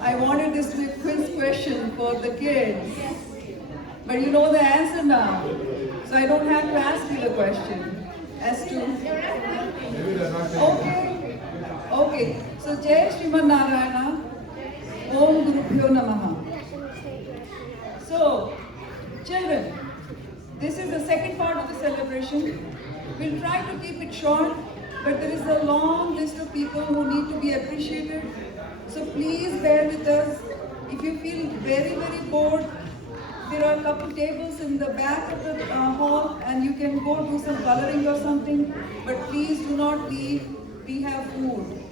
I wanted this to be a quiz question for the kids. But you know the answer now. So I don't have to ask you the question. As to... Okay. Okay. So Jai Sriman Narayana. Om Gurubhyo Namaha. So, children, this is the second part of the celebration. We'll try to keep it short, but there is a long list of people who need to be appreciated. So please bear with us. If you feel very, very bored, there are a couple tables in the back of the hall and you can go do some coloring or something. But please do not leave. We have food.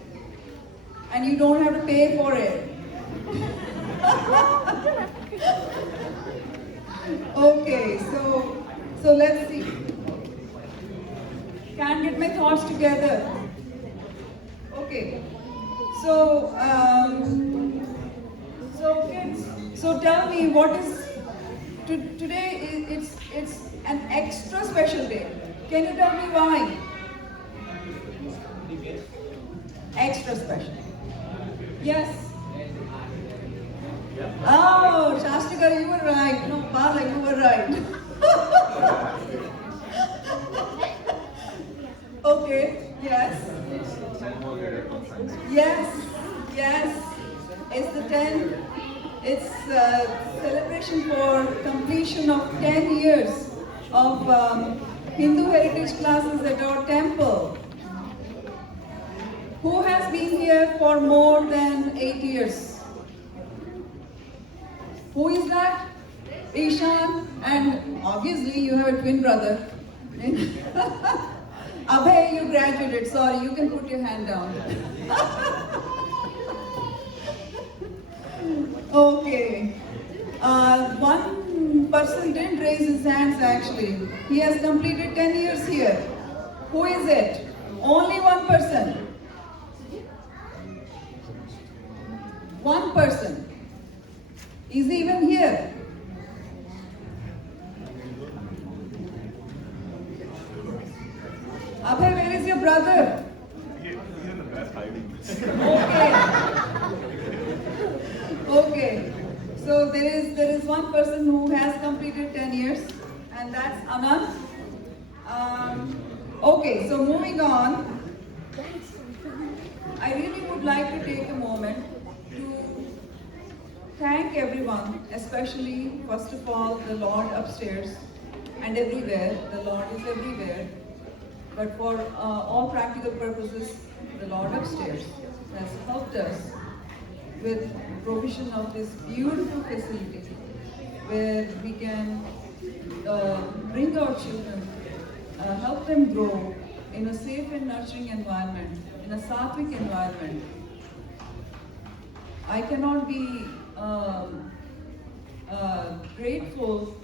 And you don't have to pay for it. Okay, so let's see. Can't get my thoughts together. Okay, so kids, so tell me what is today? It's an extra special day. Can you tell me why? Extra special. Yes. Oh, Shastika, you were right. No, Bala, you were right. Okay, yes. Yes. It's the 10th. It's a celebration for completion of 10 years of Hindu heritage classes at our temple. Who has been here for more than 8 years? Who is that? Ishan, and obviously you have a twin brother. Abhay, you graduated. Sorry, you can put your hand down. Okay. One person didn't raise his hands actually. He has completed 10 years here. Who is it? Only one person. One person. Is he even here? Abhay, where is your brother? He's in the back hiding. Okay. So there is one person who has completed 10 years, and that's Anand. Okay, so moving on. I really would like to take a moment to thank everyone, especially, first of all, the Lord upstairs and everywhere. The Lord is everywhere. But for all practical purposes, the Lord upstairs has helped us with provision of this beautiful facility where we can bring our children, help them grow in a safe and nurturing environment, in a sattvic environment. I cannot be grateful,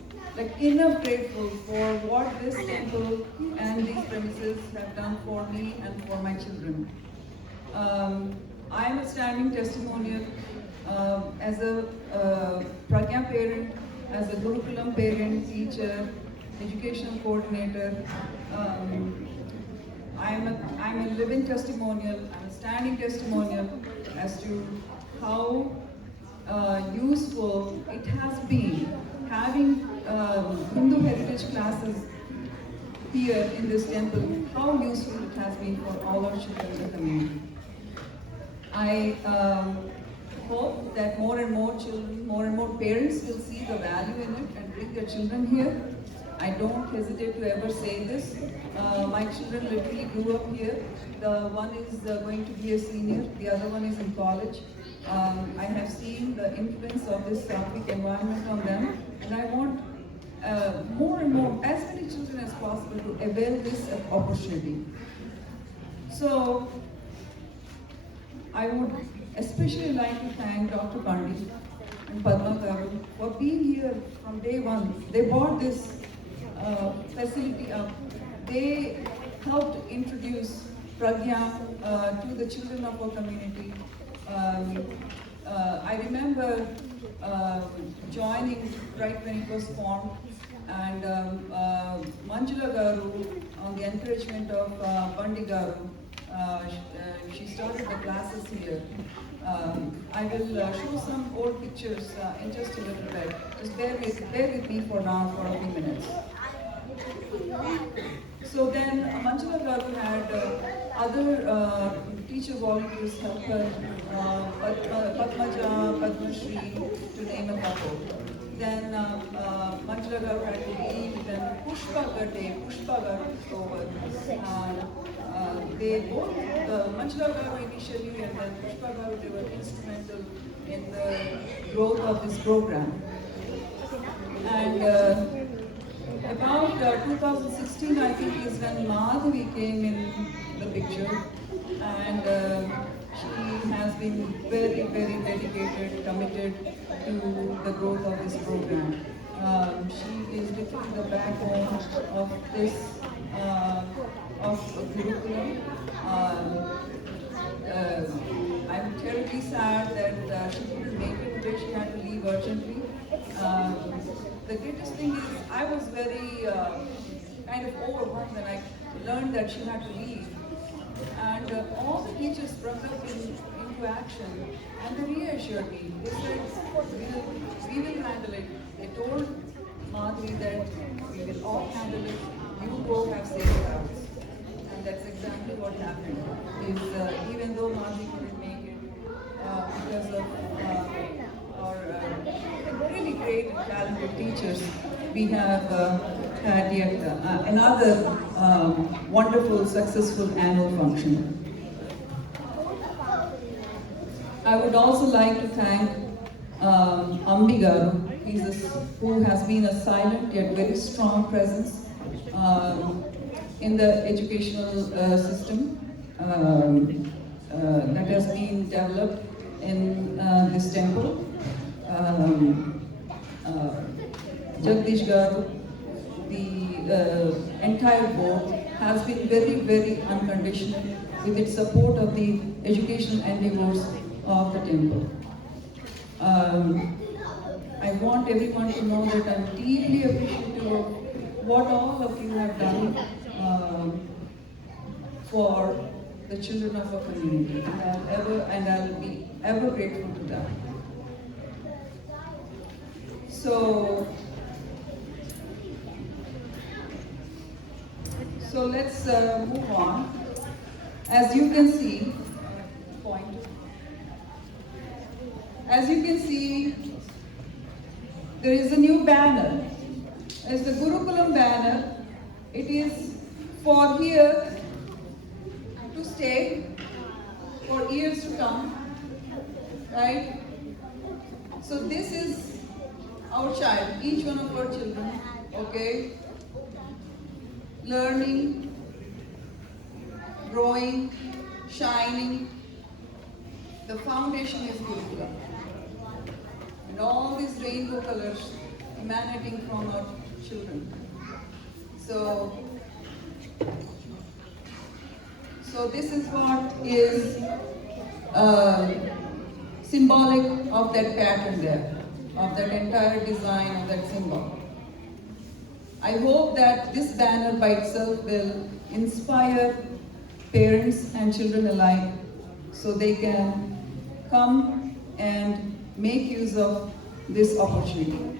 enough grateful for what this temple and these premises have done for me and for my children. I am a standing testimonial as a Pragya parent, as a Gurukulam parent, teacher, educational coordinator. I'm a living testimonial, I'm a standing testimonial as to how useful it has been having Hindu heritage classes here in this temple, how useful it has been for all our children in the community. I hope that more and more children, more and more parents will see the value in it and bring their children here. I don't hesitate to ever say this. My children literally grew up here. The one is going to be a senior, the other one is in college. I have seen the influence of this sattvic environment on them, and I want more and more, as many children as possible to avail this opportunity. So, I would especially like to thank Dr. Pandit and Padma Garu for being here from day one. They brought this facility up. They helped introduce Pragya to the children of our community. I remember joining right when it was formed, and Manjula Garu, on the encouragement of Bandi Garu, She started the classes here. I will show some old pictures in just a little bit. Just bear with me for now for a few minutes. So then Manjula Garu had other teacher volunteers help her, Padmaja, Padma Shri, to name a couple. Then Manjula Garu had to leave, then Pushpa Garu took over. They both, Manjula Garu initially and then Pushpa Garu, they were instrumental in the growth of this program. And about 2016, I think, is when Madhavi came in the picture, and she has been very, very dedicated, committed to the growth of this program. She is literally the backbone of this, of curriculum. I'm terribly sad that she couldn't make it today. She had to leave urgently. The greatest thing is, I was very kind of overwhelmed when I learned that she had to leave. And all the teachers sprung up into action, and they reassured me. They said, we will handle it. They told Madhuri that we will all handle it. You go have safe travels. And that's exactly what happened. Is even though Madhuri couldn't make it because of our really great and talented teachers, we have had yet another wonderful, successful annual function. I would also like to thank Ambi Garu, who has been a silent yet very strong presence in the educational system that has been developed in this temple. Jagdish Garu, the entire board has been very, very unconditional with its support of the educational endeavors of the temple. I want everyone to know that I'm deeply appreciative of what all of you have done for the children of our community, and I'll be ever grateful to that. So let's move on. As you can see, there is a new banner. It's the Gurukulam banner. It is for here to stay for years to come, right? So this is our child, each one of our children, okay? Learning, growing, shining. The foundation is Gurukulam. And all these rainbow colors emanating from our children. So this is what is symbolic of that pattern there, of that entire design of that symbol. I hope that this banner by itself will inspire parents and children alike so they can come and make use of this opportunity.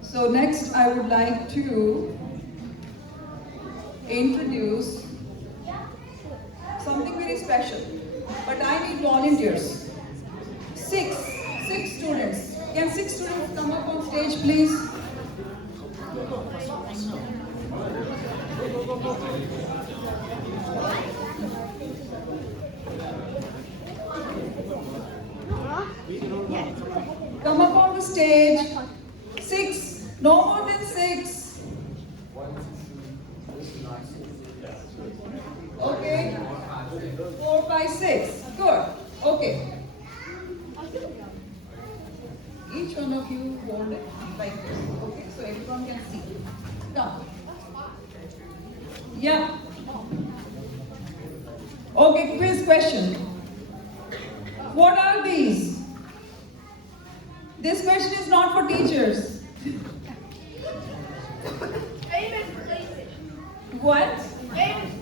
So next I would like to introduce something very special, but I need volunteers. Six students. Can 6 students come up on stage, please? Come up on the stage. 6, no more than 6. Okay. 4, 5, 6. Good. Okay. Each one of you hold it like this. Okay, so everyone can see. Come. Yeah. Okay, quiz question. What are these? This question is not for teachers. Famous PlayStation. What? Famous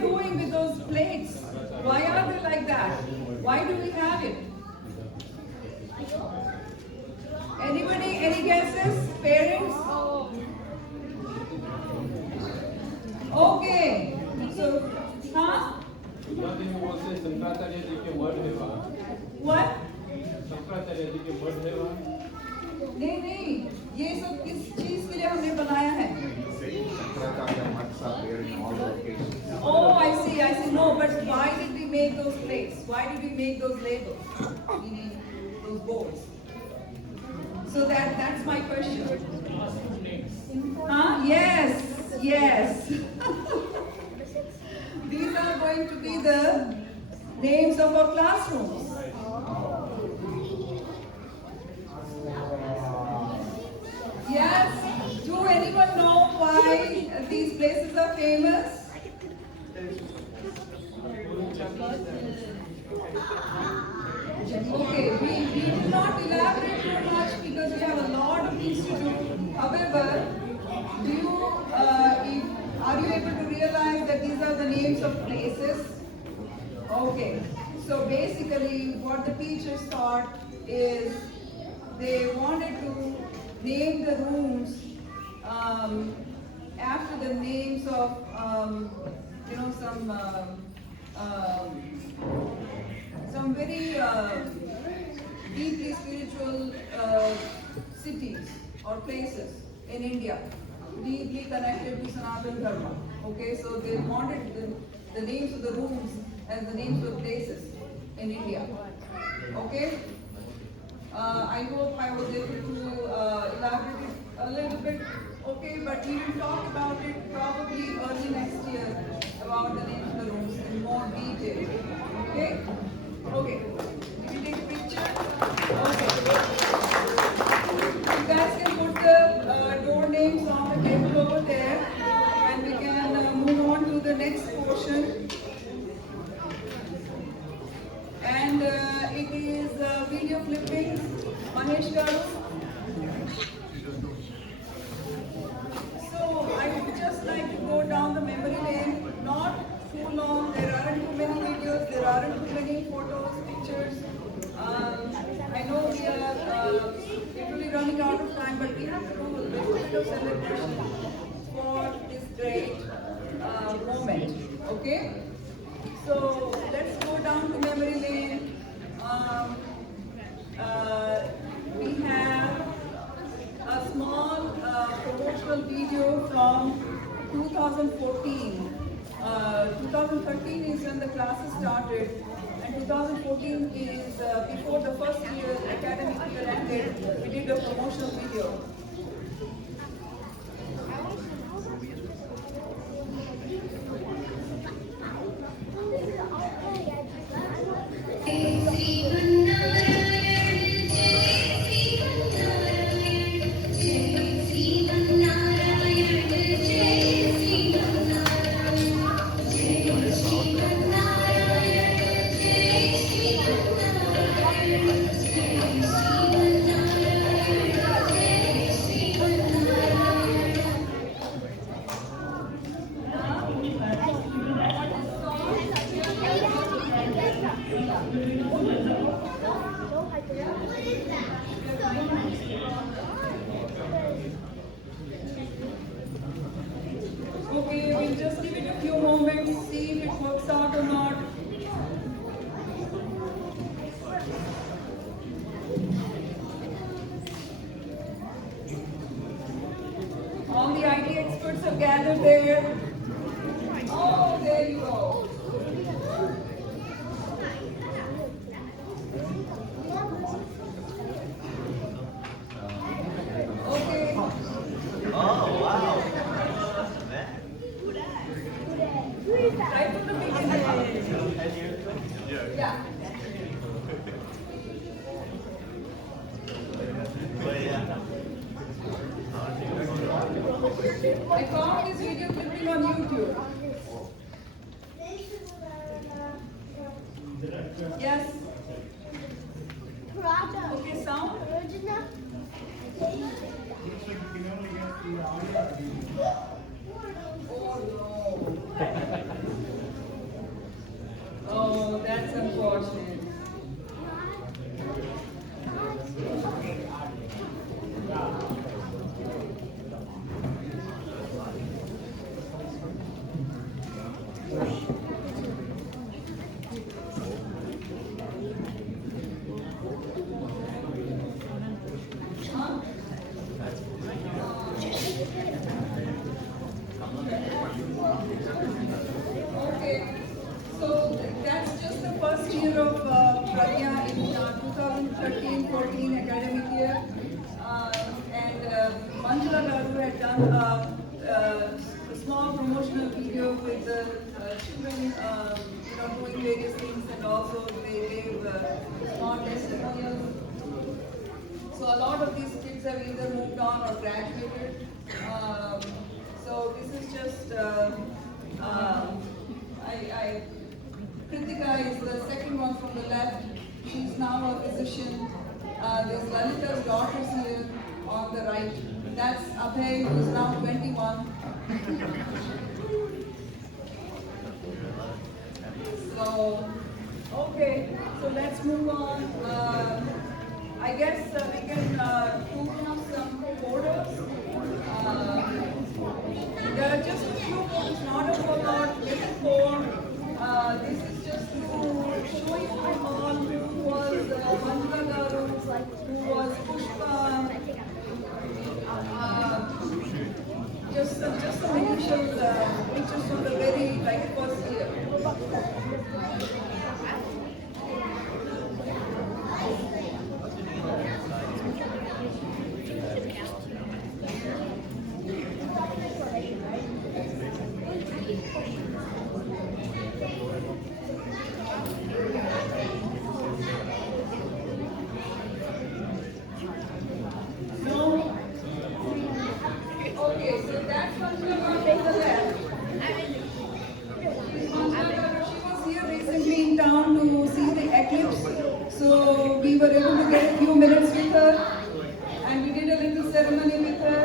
they doing with those plates? Why are they like that? Why do we have it? Anybody, any guesses? Parents? Okay. So, huh? What? नहीं, ये सब किस चीज के लिए हमने बनाया है? Oh, I see. No, but why did we make those plates? Why did we make those labels? Meaning those bowls. So that's my question. Huh? Yes. These are going to be the names of our classrooms. Yes. Do anyone know why these places are famous? Okay, we will not elaborate too much because we have a lot of things to do. However, are you able to realize that these are the names of places? Okay, so basically what the teachers thought is they wanted to name the rooms after the names of some very deeply spiritual cities or places in India, deeply connected to Sanatana Dharma. Okay, so they wanted the names of the rooms as the names of places in India. Okay, I hope I was able to elaborate it a little bit. Okay, but we will talk about it probably early next year about the names of the rooms in more detail. Okay. Okay, did you take a picture? Okay. You guys can put the door names on the table over there and we can move on to the next portion. And it is video clipping. Mahesh Garu. So I would just like to go down the memory lane, not too long, there aren't too many videos, there aren't too many photos, pictures. I know we are literally running out of time, but we have to do a little bit of celebration for this great moment, okay? So let's go down to memory lane. We have a small promotional video from 2014. 2013 is when the classes started, and 2014 is before the first year, academic year ended. We did a promotional video. Okay, we'll just give it a few moments, see if it works out or not. All the IT experts have gathered there. Oh, there you go. Okay. Oh, wow. Right from the beginning. Yeah. I found this video clipping on YouTube. Yes. Okay, sound. Oh no. in 2013-14 academic year, and Manjula Garu had done a small promotional video with the children, doing various things, and also they gave small testimonials. So a lot of these kids have either moved on or graduated. So this is just, Kritika is the second one from the left. She's now a physician. There's Lalita's daughters here on the right. That's Abhay, who's now 21. So, okay, so let's move on. I guess we can pull up some photos. There are just a few photos, not a whole lot, little four. This is just to show you all who was Manjula Garu, who was Pushpa. Just some initial pictures from the very first year. Okay, so that's Manjula Garu on the left. She was here recently in town to see the eclipse, so we were able to get a few minutes with her, and we did a little ceremony with her,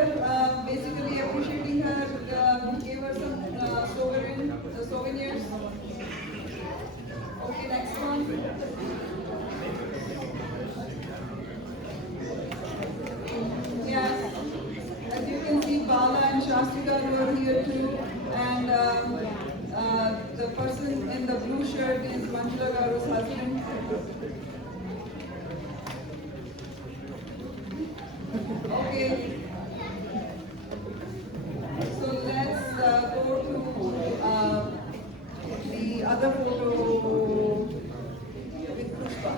basically appreciating her. We gave her some souvenirs. Okay, next one. Yeah, as you can see, Bala and Shastika were here too, and the person in the blue shirt is Manjula Garu's husband. Okay, so let's go to the other photo with Pushpa.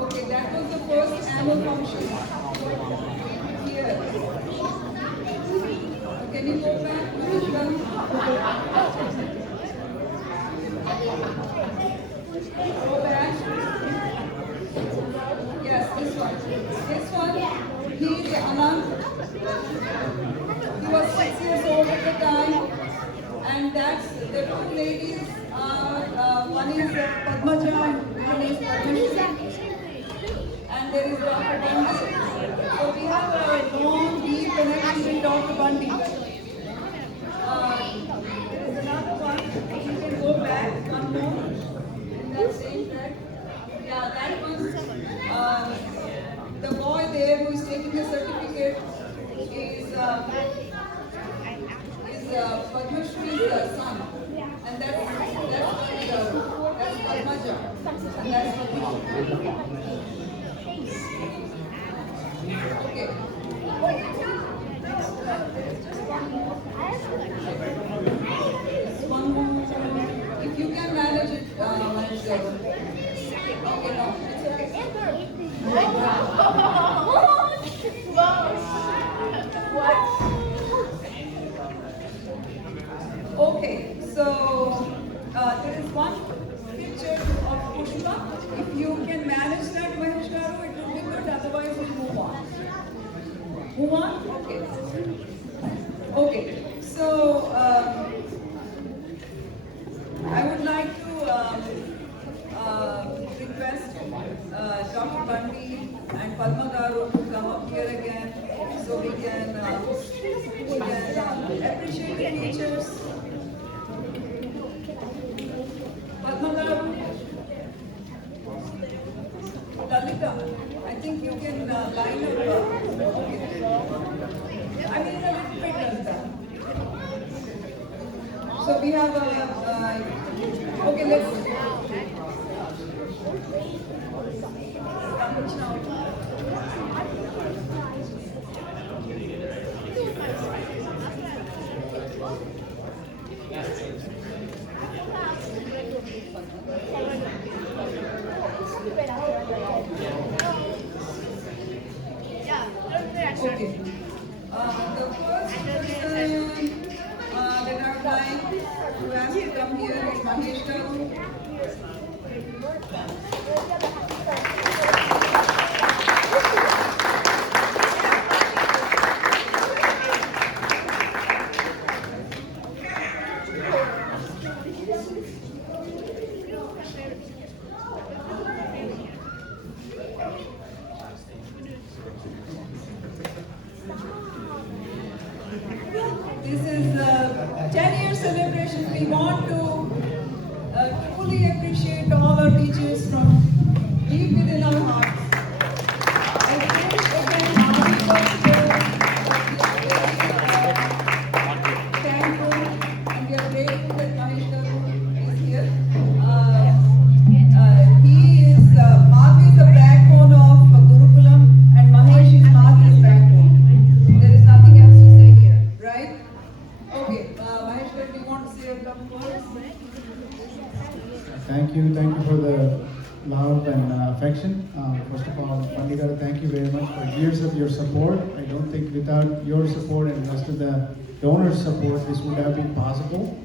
Okay, that was the first annual function here. Can you go back, Manishka? Go back. Yes, this one. This one, he is Anand. He was 6 years old at the time. And that's the two ladies. One is Padmaja and one is Padmashri. And there is Dr. Bundy. So we have a long, deep connection with Dr. Bundy. There is another one. You can go back one more in that same track. Yeah, that one. The boy there who is taking the certificate is Padmashri's son. And that's Padmaja. And that's Padmashri. Okay. One more. If you can manage it, Manishka. Okay, no, it's okay. Okay, so there is one picture of Pushpa. If you can manage that, Mahesh Garu, it will be good. Otherwise, we'll move on. Move on? Okay. Okay, so I would like to request Dr. Bundy and Padma Garu to come up here again so we can appreciate the teachers. Padma Garu, Lalita, I think you can line up. Okay. I mean, a little bit Lalita. So we have okay, let's okay. The first person that I would like to ask to come here is Mahesh Garu. This is a 10-year celebration. We want to truly appreciate all our teachers from deep within our hearts. I wish again happy birthday. Thankful and we are grateful that Mahesh Garu is here. He is Madhvi is the backbone of Gurukulam and Mahesh is Madhvi's backbone. There is nothing else to say here, right? Okay, Mahesh Garu, do you want to say a couple words? Thank you for the love and affection. First of all, Pandita, thank you very much for years of your support. I don't think without your support and the rest of the donors' support, this would have been possible.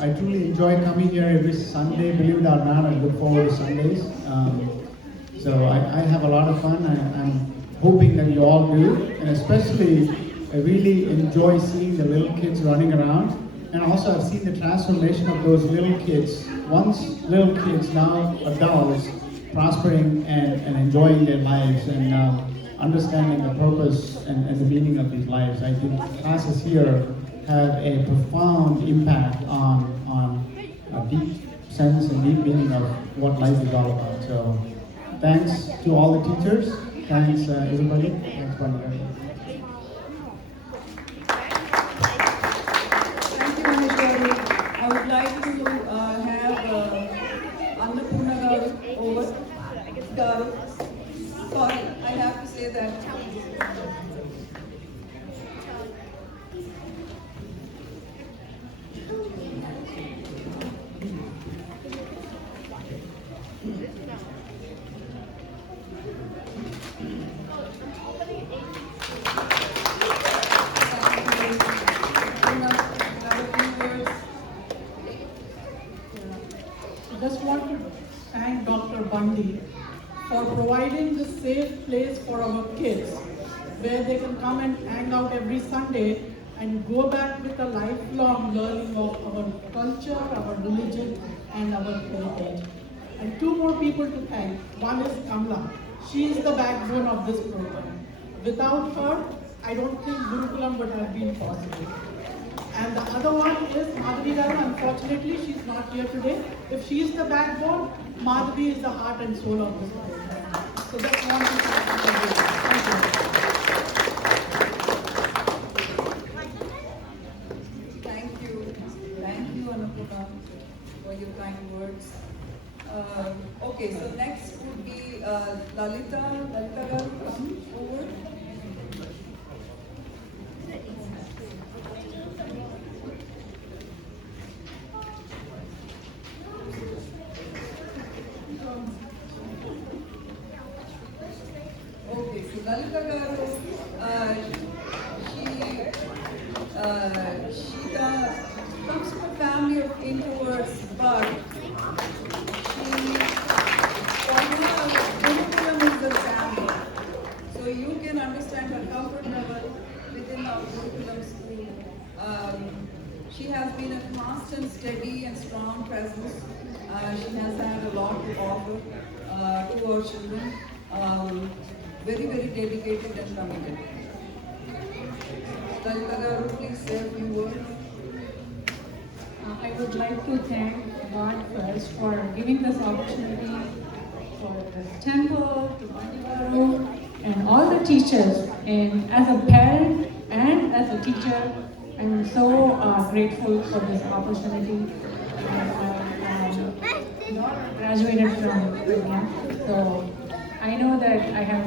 I truly enjoy coming here every Sunday. Believe it or not, I look forward to Sundays. So I have a lot of fun. I'm hoping that you all do, and especially I really enjoy seeing the little kids running around. And also I've seen the transformation of those little kids, once little kids, now adults, prospering and enjoying their lives and understanding the purpose and the meaning of these lives. I think classes here have a profound impact on a deep sense and deep meaning of what life is all about. So thanks to all the teachers. Thanks everybody. Thanks for everybody. Thank you, Mahesh Garu. I would like to have Annapurna Garu over. Garu. Sorry, I have to say that. Just want to thank Dr. Bundy for providing this safe place for our kids where they can come and hang out every Sunday and go back with a lifelong learning of our culture, our religion and our heritage. And two more people to thank. One is Kamla. She is the backbone of this program. Without her, I don't think Gurukulam would have been possible. And the other one is Madhvi Garu. Unfortunately, she's not here today. If she's the backbone, Madhvi is the heart and soul of this program. So just want to thank you. Thank you. Thank you, Annapurna, for your kind words. Okay, so next would be Lalita. Lalita Garu, come forward. Okay, so Lalita Garu, she comes from a family of introverts, but for her, Gurukulam is the family. So you can understand her comfort level within our Gurukulam school. constant, steady, and strong presence. She has had a lot to offer to our children. Very, very dedicated and committed. Lalita garu, please say a few words. I would like to thank God first for giving this opportunity for the temple, to Bandagaru, and all the teachers. And as a parent and as a teacher, I'm so grateful for this opportunity. Daughter graduated from Virginia, so I know that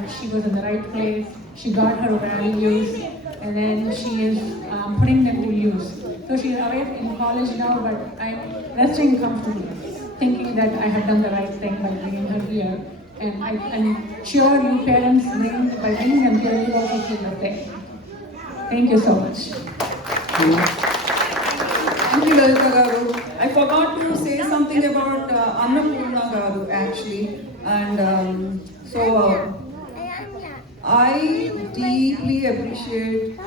she was in the right place. She got her values, and then she is putting them to use. So she's away in college now, but I'm resting comfortably, thinking that I have done the right thing by bringing her here. And I'm sure you parents, by bringing them here, you also feel the same. Thank you so much. Thank you, Lalita garu. I forgot to say something about Annapurna garu actually, and I deeply appreciate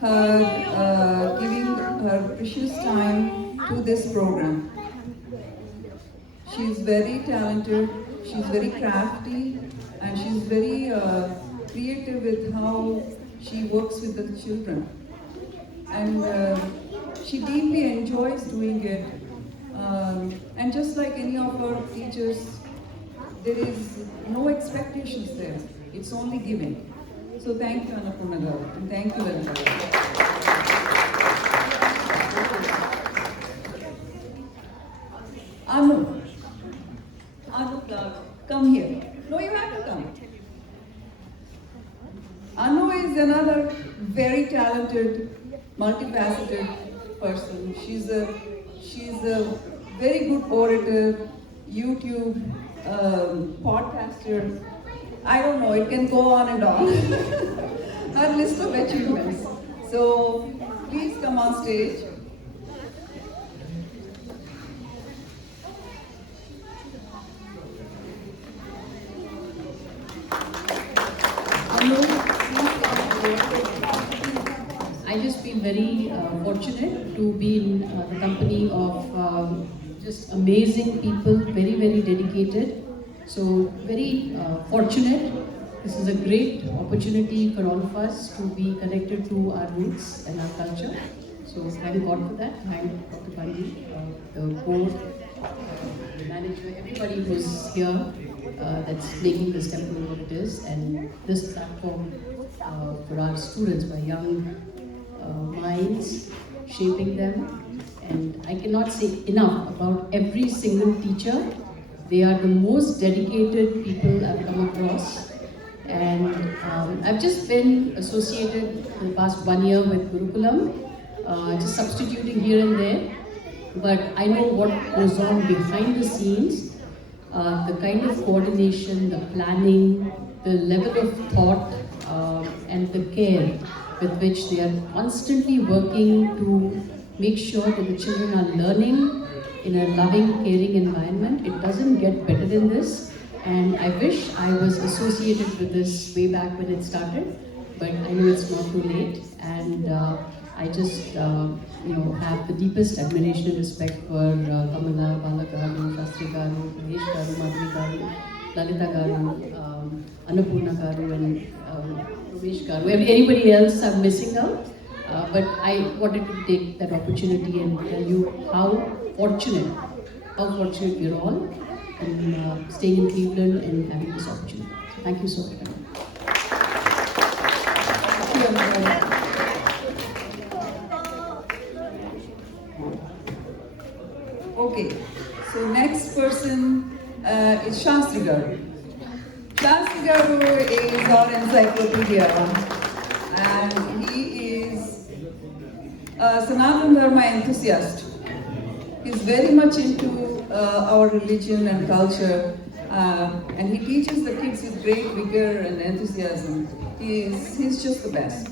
her giving her precious time to this program. She's very talented, she's very crafty, and she's very creative with how she works with the children. And she deeply enjoys doing it. And just like any of our teachers, there is no expectations there. It's only giving. So thank you, Annapurna garu, and thank you, Lalita garu. Anu, come here. No, you have to come. Anu is another very talented, multifaceted person. She's a very good orator, YouTube podcaster. I don't know, it can go on and on. Her list of achievements. So please come on stage. I just feel very fortunate to be in the company of just amazing people, very, very dedicated. So very fortunate. This is a great opportunity for all of us to be connected to our roots and our culture. So thank God for that. Thank Dr. Pandit, the board, the manager, everybody who's here that's making this temple what it is, and this platform for our students, my young minds, shaping them. And I cannot say enough about every single teacher. They are the most dedicated people I've come across. And I've just been associated for the past 1 year with Gurukulam, just substituting here and there. But I know what goes on behind the scenes, the kind of coordination, the planning, the level of thought, and the care with which they are constantly working to make sure that the children are learning in a loving, caring environment. It doesn't get better than this. And I wish I was associated with this way back when it started, but I know it's not too late. And I just, have the deepest admiration and respect for Kamala, Bala garu, Shastri garu, Mahesh garu, Madhuri garu, Lalita garu, Annapurna garu, and Ramesh garu. Anybody else I'm missing out? But I wanted to take that opportunity and tell you how fortunate we're all in staying in Cleveland and having this opportunity. So thank you so much. Okay, so next person is Shastri garu. Shastri garu is our encyclopedia, and he is a Sanatana Dharma enthusiast. He's very much into our religion and culture, and he teaches the kids with great vigor and enthusiasm. He's just the best.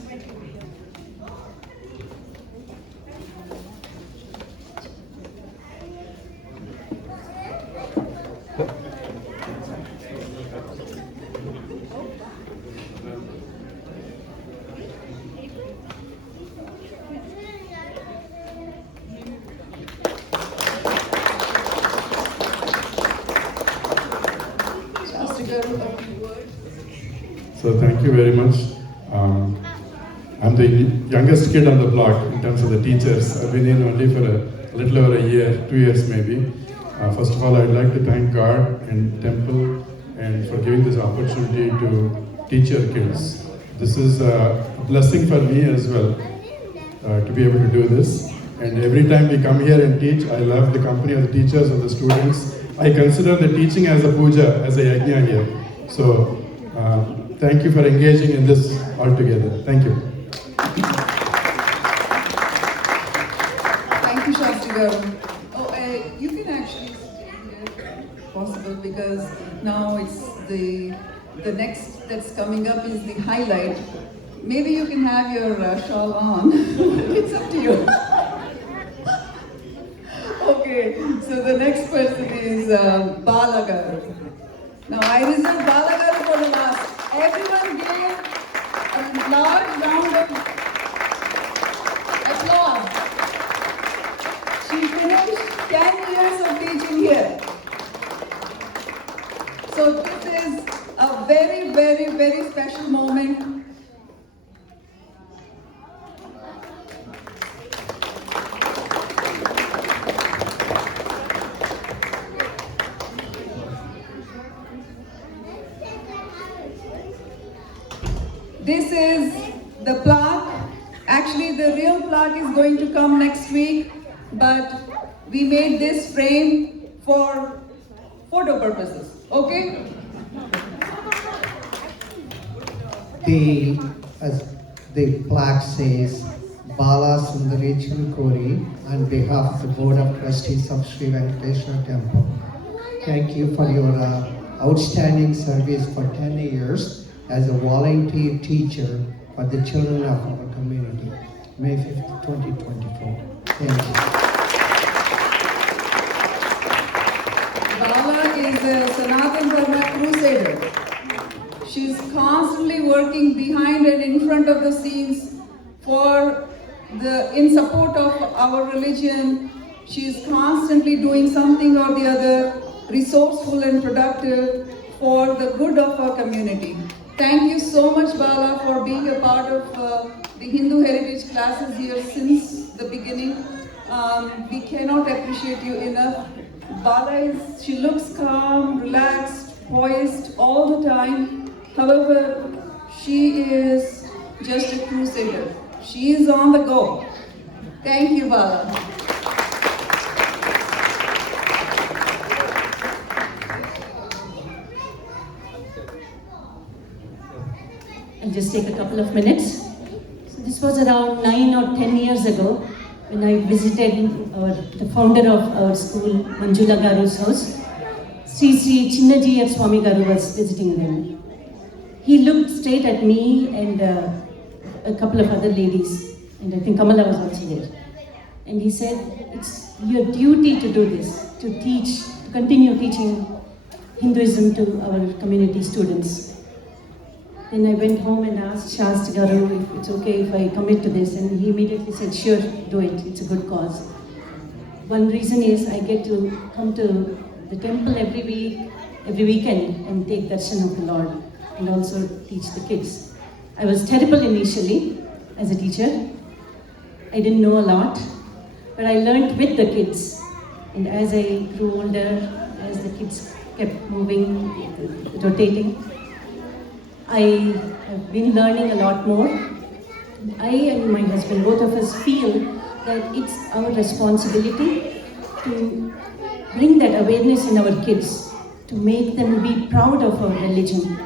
Garu, a few words. So thank you very much. I'm the youngest kid on the block in terms of the teachers. I've been in only for a little over a year, 2 years maybe. First of all, I'd like to thank God and Temple and for giving this opportunity to teach your kids. This is a blessing for me as well to be able to do this. And every time we come here and teach, I love the company of the teachers and the students. I consider the teaching as a puja, as a yajna here. So thank you for engaging in this altogether. Thank you. Thank you, Shastri Garu. Oh, you can actually stay here if possible, because now it's the next that's coming up is the highlight. Maybe you can have your shawl on. It's up to you. Okay, so the next person is Bala Garu. Now I reserve Bala Garu for the last. Everyone give a large round of applause. She finished 10 years of teaching here. So this is a very, very, very special moment. This is the plaque. Actually, the real plaque is going to come next week, but we made this frame for photo purposes. Okay? As the plaque says, Bala Sundari Chilkori on behalf of the Board of Trustees of Sri Venkateswara Temple. Thank you for your outstanding service for 10 years as a volunteer teacher for the children of our community. May 5th, 2024. Thank you. Bala is a Sanatan Dharma crusader. She's constantly working behind and in front of the scenes in support of our religion. She's constantly doing something or the other, resourceful and productive for the good of our community. Thank you so much, Bala, for being a part of the Hindu heritage classes here since the beginning. We cannot appreciate you enough. Bala she looks calm, relaxed, poised all the time. However, she is just a crusader. She is on the go. Thank you, Bala. I'll just take a couple of minutes. So this was around 9 or 10 years ago when I visited the founder of our school, Manjula Garu's house. Sri Chinnaji Swami Garu was visiting them. He looked straight at me and a couple of other ladies, and I think Kamala was also there. And he said, it's your duty to do this, to teach, to continue teaching Hinduism to our community students. Then I went home and asked Shastri Garu if it's okay if I commit to this, and he immediately said, sure, do it, it's a good cause. One reason is I get to come to the temple every weekend and take darshan of the Lord and also teach the kids. I was terrible initially as a teacher. I didn't know a lot, but I learned with the kids. And as I grew older, as the kids kept moving, rotating, I have been learning a lot more. I and my husband, both of us feel that it's our responsibility to bring that awareness in our kids, to make them be proud of our religion.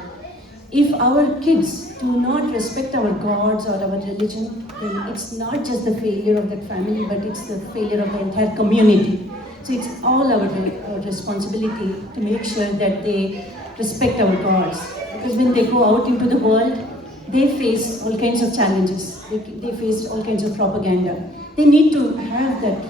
If our kids do not respect our gods or our religion, then it's not just the failure of that family, but it's the failure of the entire community. So it's all our responsibility to make sure that they respect our gods. Because when they go out into the world, they face all kinds of challenges. They face all kinds of propaganda. They need to have that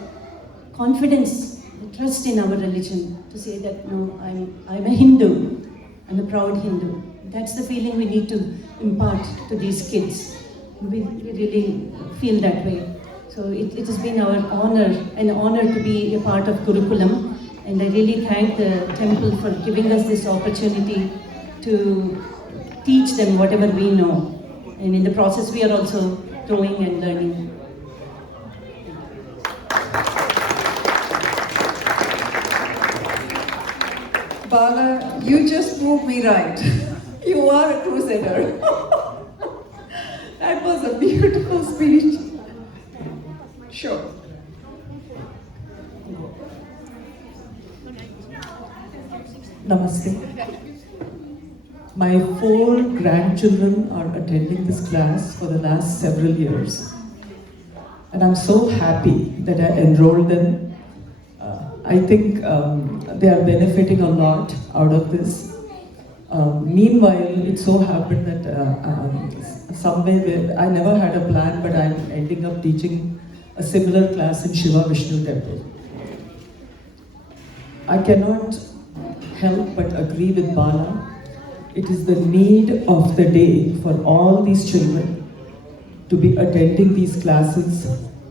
confidence, the trust in our religion to say that, no, I'm a Hindu. I'm a proud Hindu. That's the feeling we need to impart to these kids. We really feel that way. So it has been an honor to be a part of Gurukulam. And I really thank the temple for giving us this opportunity to teach them whatever we know. And in the process, we are also growing and learning. Bala, you just proved me right. You are a crusader. That was a beautiful speech. Sure. Namaste. My 4 grandchildren are attending this class for the last several years. And I'm so happy that I enrolled them. I think they are benefiting a lot out of this. Meanwhile, it so happened that somewhere, I never had a plan, but I'm ending up teaching a similar class in Shiva Vishnu Temple. I cannot help but agree with Bala. It is the need of the day for all these children to be attending these classes,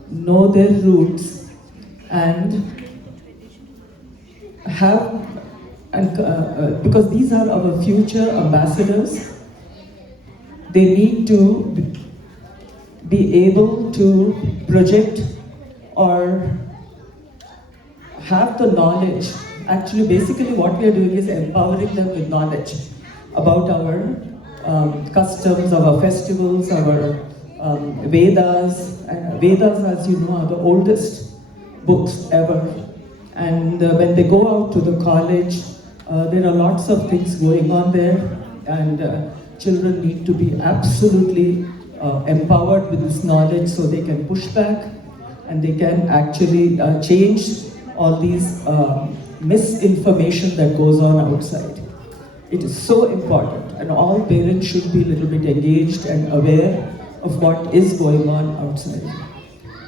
know their roots, and have, because these are our future ambassadors, they need to be able to project or have the knowledge. Actually, basically what we are doing is empowering them with knowledge about our customs, our festivals, our Vedas. And Vedas, as you know, are the oldest books ever. And when they go out to the college, there are lots of things going on there, and children need to be absolutely empowered with this knowledge so they can push back and they can actually change all these misinformation that goes on outside. It is so important, and all parents should be a little bit engaged and aware of what is going on outside.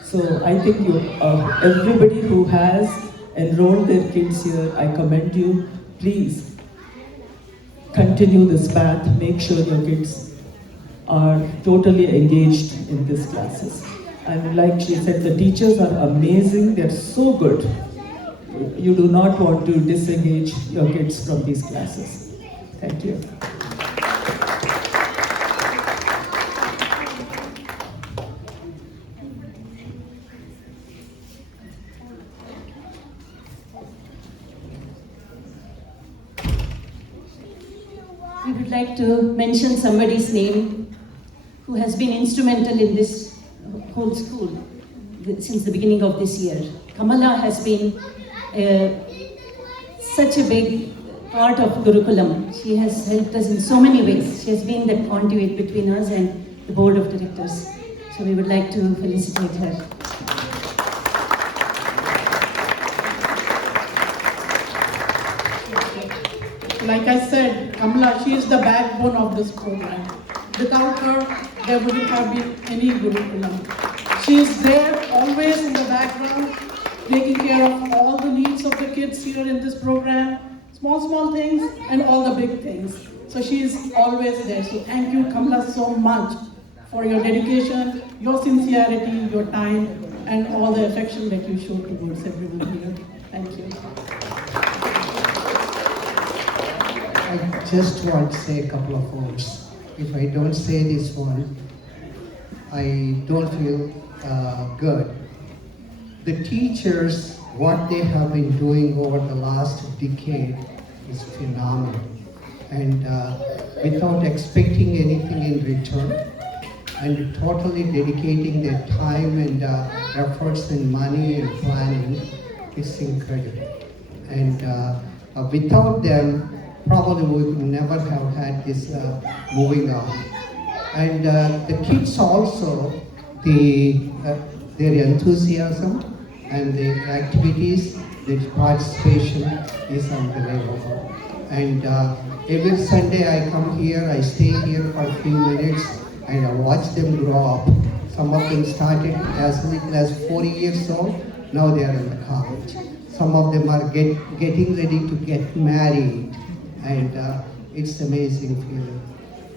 So I think everybody who has enrolled their kids here, I commend you. Please continue this path. Make sure your kids are totally engaged in these classes. And like she said, the teachers are amazing. They're so good. You do not want to disengage your kids from these classes. Thank you. We would like to mention somebody's name who has been instrumental in this whole school since the beginning of this year. Kamala has been such a big part of Gurukulam. She has helped us in so many ways. She has been the conduit between us and the board of directors. So we would like to felicitate her. Like I said, Kamala, she is the backbone of this program. Without her, there wouldn't have been any Gurukulam. She is there always in the background, taking care of all the needs of the kids here in this program, small things and all the big things. So she is always there. So thank you, Kamala, so much for your dedication, your sincerity, your time, and all the affection that you show towards everyone here. Thank you. I just want to say a couple of words. If I don't say this one, I don't feel good. The teachers, what they have been doing over the last decade is phenomenal. And without expecting anything in return, and totally dedicating their time and efforts and money and planning, it's incredible. And without them, probably we would never have had this moving on. And the kids also, their enthusiasm and their activities, their participation is unbelievable. And every Sunday I come here, I stay here for a few minutes, and I watch them grow up. Some of them started as little as 40 years old, now they are in the college. Some of them are getting ready to get married, and it's amazing feeling.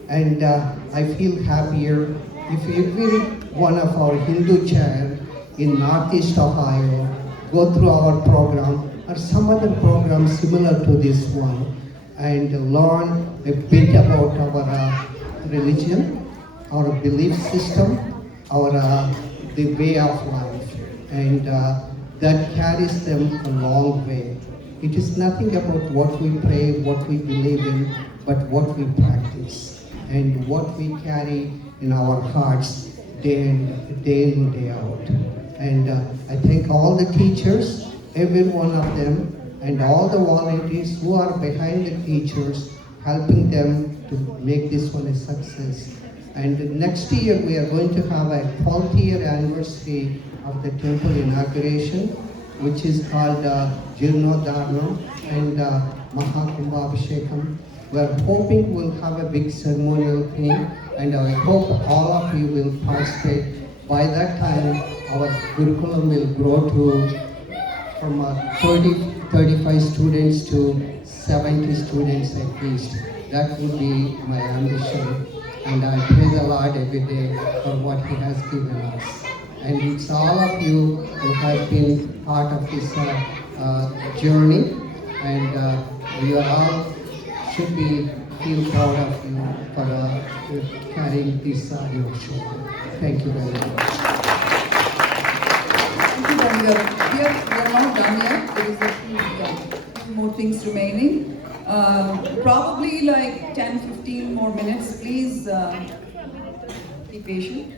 And I feel happier if every one of our Hindu child in Northeast Ohio go through our program or some other program similar to this one and learn a bit about our religion, our belief system, our the way of life, and that carries them a long way. It is nothing about what we pray, what we believe in, but what we practice and what we carry in our hearts day in, day out. And I thank all the teachers, every one of them, and all the volunteers who are behind the teachers, helping them to make this one a success. And next year we are going to have a 12th-year anniversary of the temple inauguration, which is called Jirnodharna and Mahakumbhabhishekam. We are hoping we'll have a big ceremonial thing, and I hope all of you will participate. By that time, our curriculum will grow to from 35 students to 70 students at least. That would be my ambition, and I praise the Lord every day for what He has given us. And it's all of you who have been part of this journey, and we are all should be feel proud of you for carrying this audio show. Thank you very much. Thank you, Daniel. We are not done yet. There is a few more things remaining. Probably like 10-15 more minutes. Please be patient.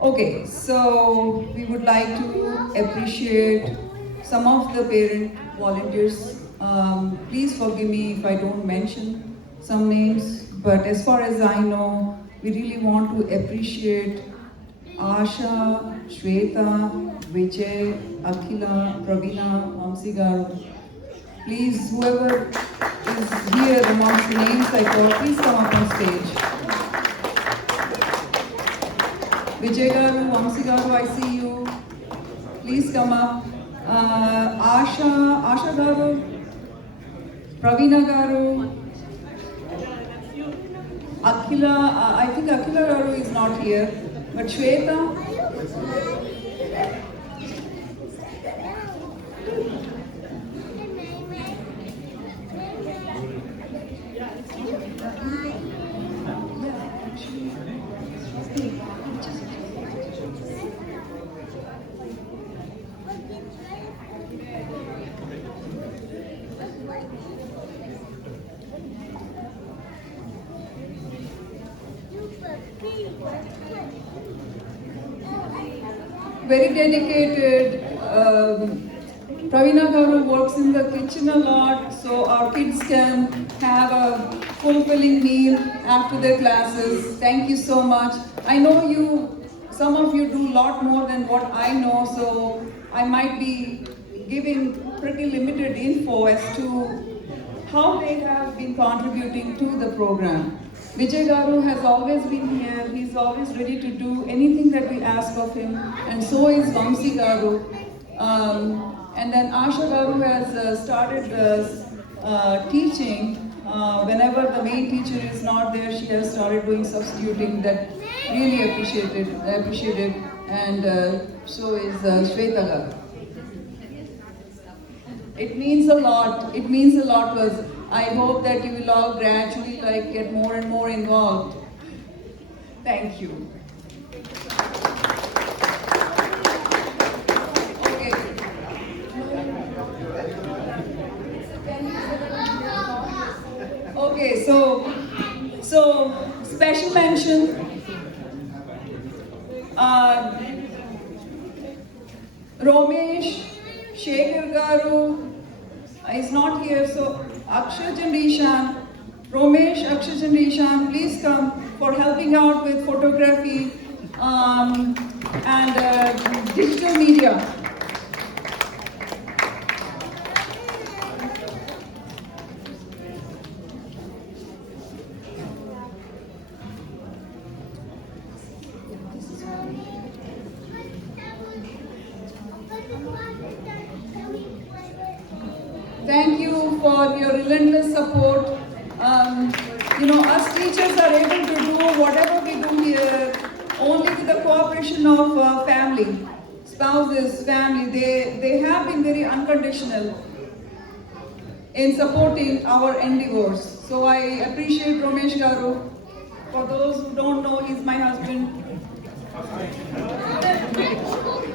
Okay, so we would like to appreciate some of the parent volunteers. Please forgive me if I don't mention some names, but as far as I know, we really want to appreciate Asha, Shweta, Vijay, Akhila, Pravina, Vamsi Garu. Please, whoever is here amongst the names I call, please come up on stage. Vijay Garu, Vamsi Garu, I see you. Please come up. Asha Garu, Pravina Garu, Akhila, I think Akhila Garu is not here, but Shweta. Very dedicated. Pravina Garu works in the kitchen a lot, so our kids can have a fulfilling meal after their classes. Thank you so much. I know some of you do a lot more than what I know, so I might be giving pretty limited info as to how they have been contributing to the program. Vijay Garu has always been here. He's always ready to do anything that we ask of him, and so is Vamsi Garu. And then Asha Garu has started teaching. Whenever the main teacher is not there, she has started doing substituting. That really appreciated. And so is Shweta Garu. It means a lot. It means a lot to us. I hope that you will all gradually get more and more involved. Thank you. Okay. Okay, so special mention. Romesh Shekhar Garu is not here, so Akshay Chandrishan, Romesh, Akshay Chandrishan, please come for helping out with photography and digital media. Thank you for your relentless support. Us teachers are able to do whatever we do here only with the cooperation of family, spouses, family. They have been very unconditional. in supporting our endeavors. So I appreciate Ramesh Garu. For those who don't know, he's my husband.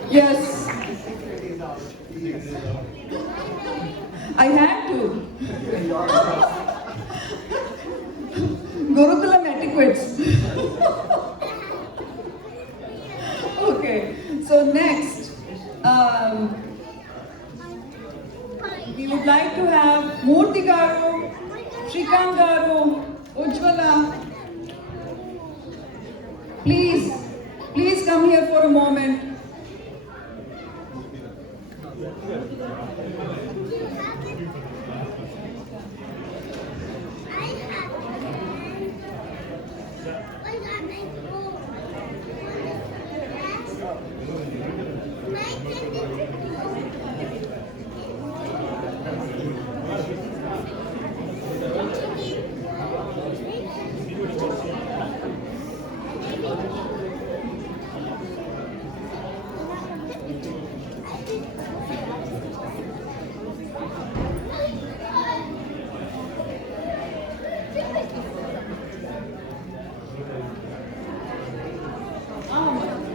Yes. I had to. Gurukulam etiquettes. Okay, so next, we would like to have Murthy Garu, Shrikant Garu, Ujjwala. Please come here for a moment.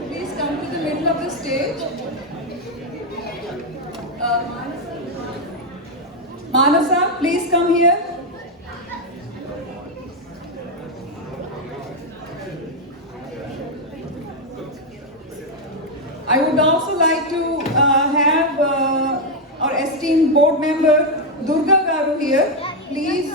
Please come to the middle of the stage. Manasa, please come here. I would also like to have our esteemed board member Durga Garu here. Please.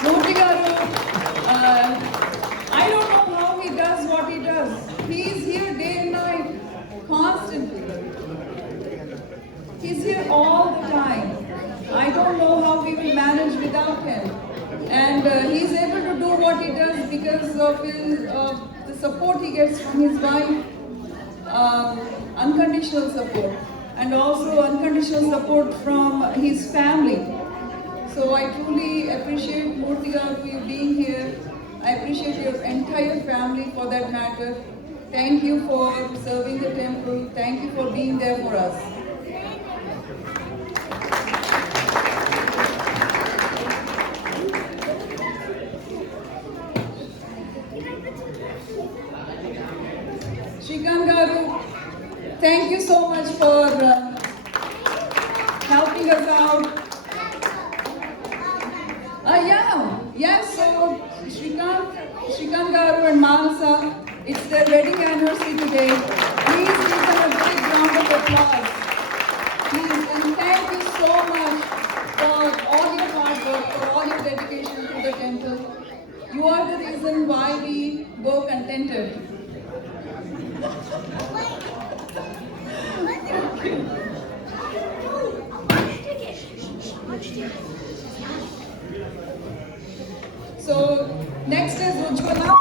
Murthy Garu, I don't know how he does what he does. He is here day and night, constantly. He's here all the time. I don't know how we will manage without him. And he's able to do what he does because of the support he gets from his wife, unconditional support, and also unconditional support from his family. So I truly appreciate Murthy Garu for you being here. I appreciate your entire family for that matter. Thank you for serving the temple. Thank you for being there for us. Shrikant Garu, thank you so much for helping us out. Yes, so Shrikant Garu and Manasa, it's their wedding anniversary today. Please give them a big round of applause. Please, and thank you so much for all your hard work, for all your dedication to the temple. You are the reason why we go contented. So next is Ujjwala.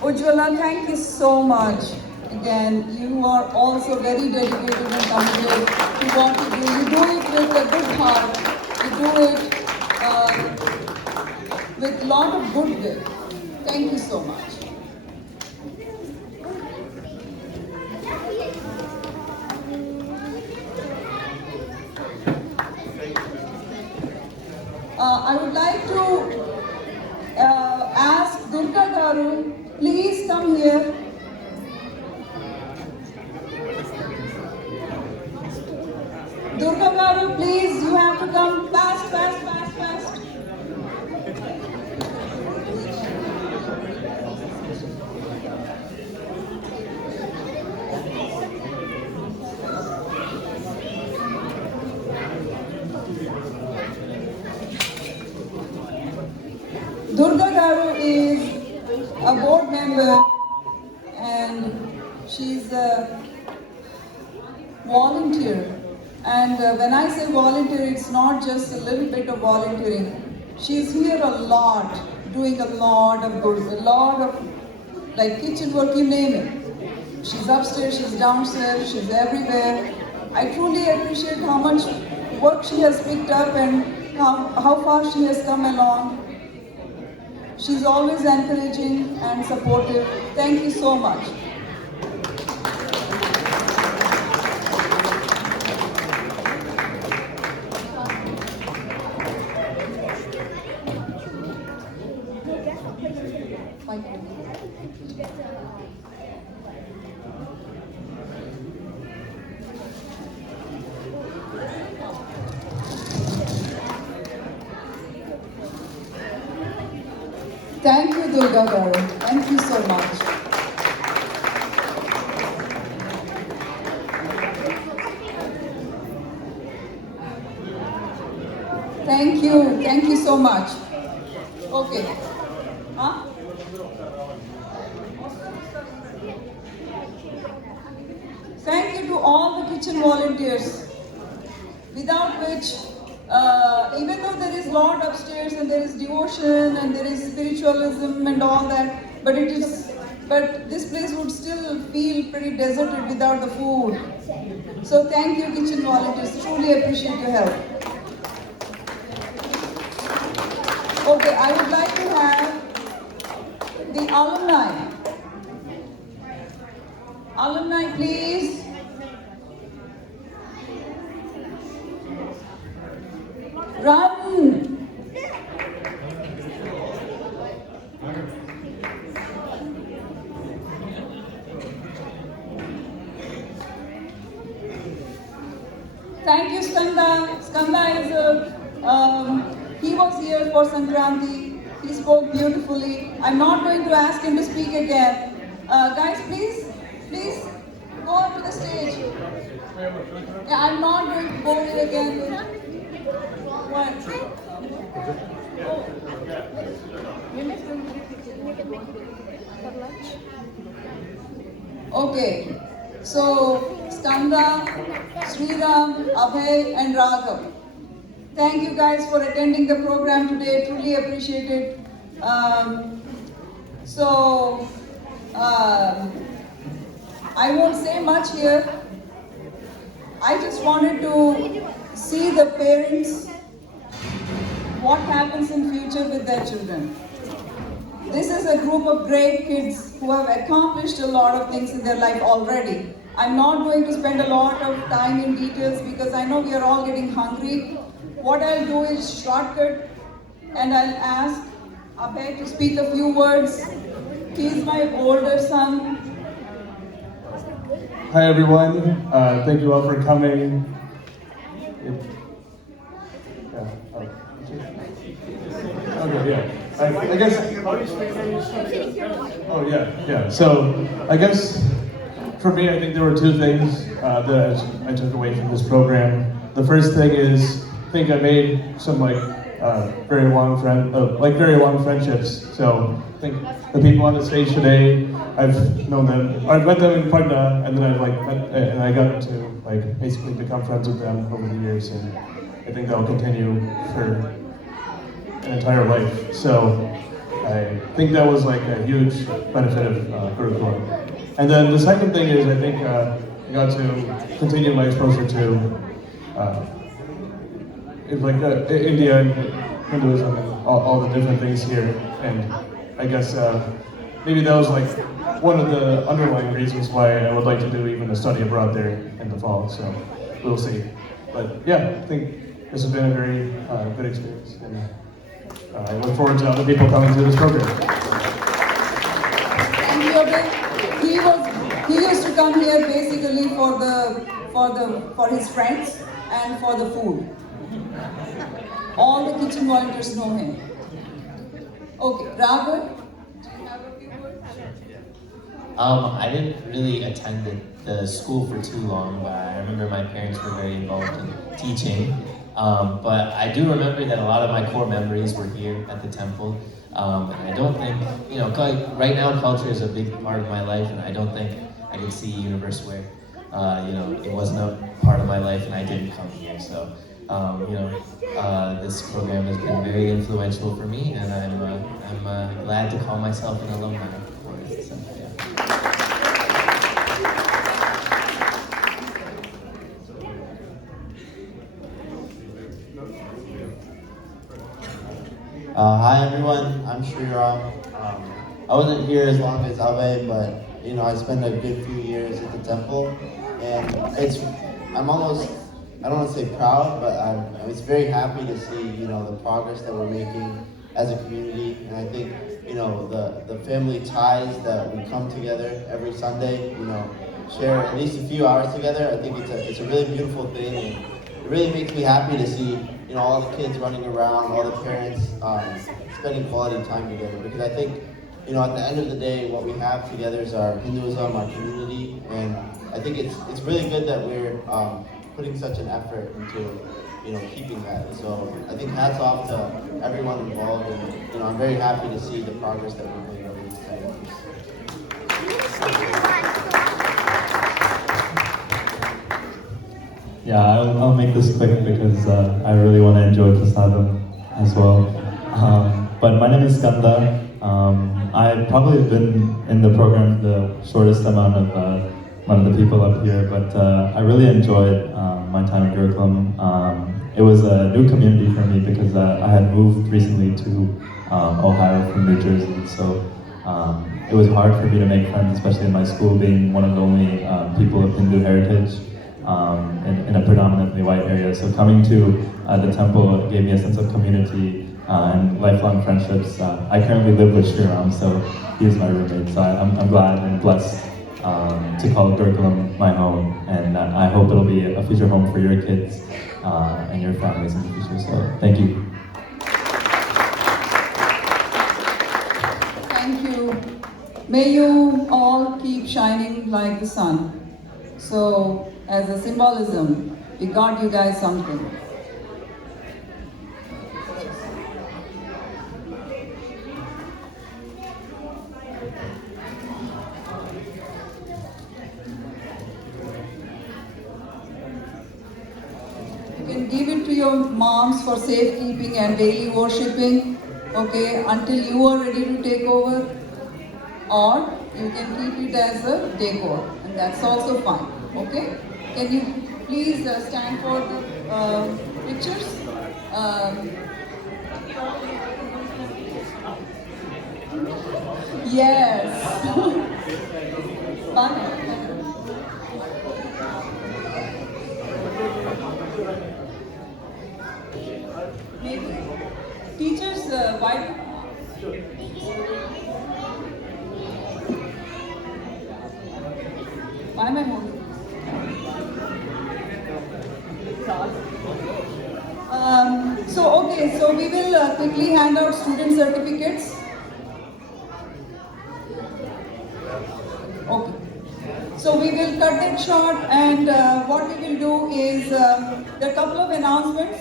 Ujjwala, thank you so much. Again, you are also very dedicated and committed to what you do. You do it with a good heart. You do it with a lot of goodwill. Thank you so much. I would like to ask Durga Garu, please come here. Durga Garu, please, you have to come fast, fast, fast, fast. Durga Garu is a board member and she's a volunteer And when I say volunteer, it's not just a little bit of volunteering. She's here a lot, doing a lot of good, a lot of like kitchen work, you name it. She's upstairs, she's downstairs, she's everywhere. I truly appreciate how much work she has picked up and how far she has come along. She's always encouraging and supportive. Thank you so much. Thank you, Durga Garu. Thank you so much. Thank you so much. Okay. Huh? Thank you to all the kitchen volunteers, without which, even though there is Lord upstairs and there is devotion and there is spiritualism and all that, but this place would still feel pretty deserted without the food. So thank you, kitchen volunteers. Truly appreciate your help. Okay, I would like to have the alumni. Alumni, please. Run! Thank you, Skanda. Skanda is he was here for Sankranti. He spoke beautifully. I'm not going to ask him to speak again. Guys, please go up to the stage. Yeah, I'm not going to bore you again. What? Okay, so Skanda, Sriram, Abhay and Raghav. Thank you guys for attending the program today, truly appreciate it. I won't say much here. I just wanted to see the parents, what happens in future with their children. This is a group of great kids who have accomplished a lot of things in their life already. I'm not going to spend a lot of time in details because I know we are all getting hungry. What I'll do is shortcut and I'll ask Abhay to speak a few words. He's my older son. Hi everyone, thank you all for coming. I guess. Oh yeah. So I guess for me, I think there were two things that I took away from this program. The first thing is, I think I made some very long friendships. So I think the people on the stage today, I've known them. I've met them in Pagna, and then I got to basically become friends with them over the years, and I think that'll continue for an entire life. So I think that was like a huge benefit of Gurukula. And then the second thing is, I think I got to continue my exposure to India and Hinduism and all the different things here. And I guess maybe that was one of the underlying reasons why I would like to do even a study abroad there in the fall. So we'll see. But yeah, I think this has been a very good experience. And I look forward to other people coming to this program. Thank you, Abhay. He used to come here basically for his friends and for the food. All the kitchen volunteers know him. Okay, Raghav. I didn't really attend the school for too long, but I remember my parents were very involved in teaching. But I do remember that a lot of my core memories were here at the temple. And I don't think, right now culture is a big part of my life, and I don't think I could see a universe where it wasn't a part of my life and I didn't come here. So, this program has been very influential for me, and I'm glad to call myself an alumni for it. So, yeah. Hi everyone, I'm Sriram. I wasn't here as long as Ave, but I spent a good few years at the temple, and I'm almost, I don't want to say proud, but I was very happy to see the progress that we're making as a community, and I think the family ties that we come together every Sunday, share at least a few hours together. I think it's a really beautiful thing, and it really makes me happy to see all the kids running around, all the parents spending quality time together, because I think at the end of the day, what we have together is our Hinduism, our community, and I think it's really good that we're putting such an effort into keeping that. So I think hats off to everyone involved, and I'm very happy to see the progress that we're making over these 10 years. Yeah, I'll make this quick because I really want to enjoy Prasadam as well. But my name is Skanda. I've probably been in the program the shortest amount of the people up here, but I really enjoyed my time at Gurukulam. It was a new community for me because I had moved recently to Ohio from New Jersey, so it was hard for me to make friends, especially in my school, being one of the only people of Hindu heritage in a predominantly white area. So coming to the temple gave me a sense of community and lifelong friendships. I currently live with Sriram, so he is my roommate. So I'm glad and blessed to call Gurukulam my home, and I hope it'll be a future home for your kids and your families in the future. So thank you. Thank you. May you all keep shining like the sun. So, as a symbolism, we got you guys something. You can give it to your moms for safekeeping and daily worshipping, okay, until you are ready to take over, or you can keep it as a decor, and that's also fine, okay? Can you please stand for the pictures? Yes. Maybe teachers, why? Why am I holding? So we will quickly hand out student certificates. Okay. So we will cut that short, and what we will do is there are a couple of announcements.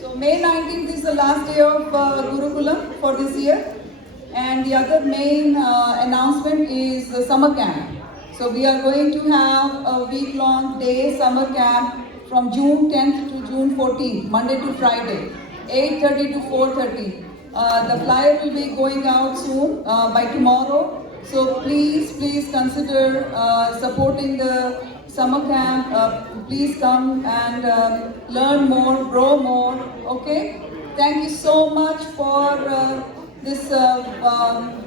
So May 19th is the last day of Gurukulam for this year, and the other main announcement is the summer camp. So we are going to have a week-long day summer camp from June 10th to June 14th, Monday to Friday, 8:30 to 4:30. The flyer will be going out soon, by tomorrow. So please consider supporting the summer camp. Please come and learn more, grow more, okay? Thank you so much for this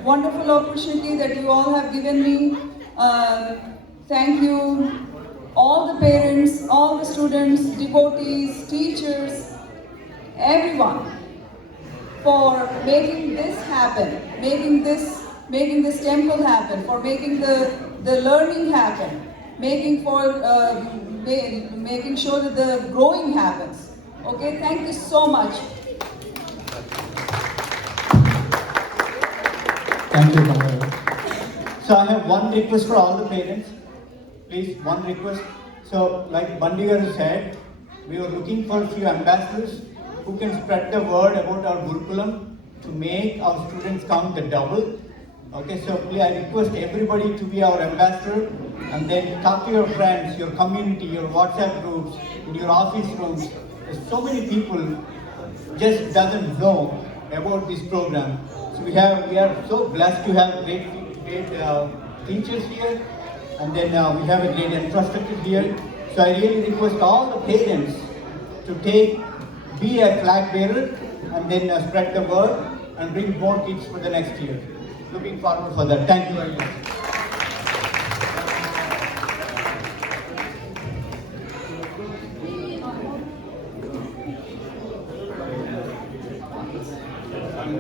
wonderful opportunity that you all have given me. Thank you, all the parents, all the students, devotees, teachers, everyone, for making this happen, making this temple happen, for making the learning happen, making sure that the growing happens. Okay, thank you so much. Thank you, Kamal. So I have one request for all the parents. Please, one request. So, like Bandigar said, we are looking for a few ambassadors who can spread the word about our Gurukulam to make our students count the double. Okay, so please, I request everybody to be our ambassador, and then talk to your friends, your community, your WhatsApp groups, in your office rooms. There's so many people just doesn't know about this program. So we are so blessed to have great teachers here, and then we have a great infrastructure here. So I really request all the parents to be a flag bearer, and then spread the word and bring more kids for the next year. Looking forward for that. Thank you very much.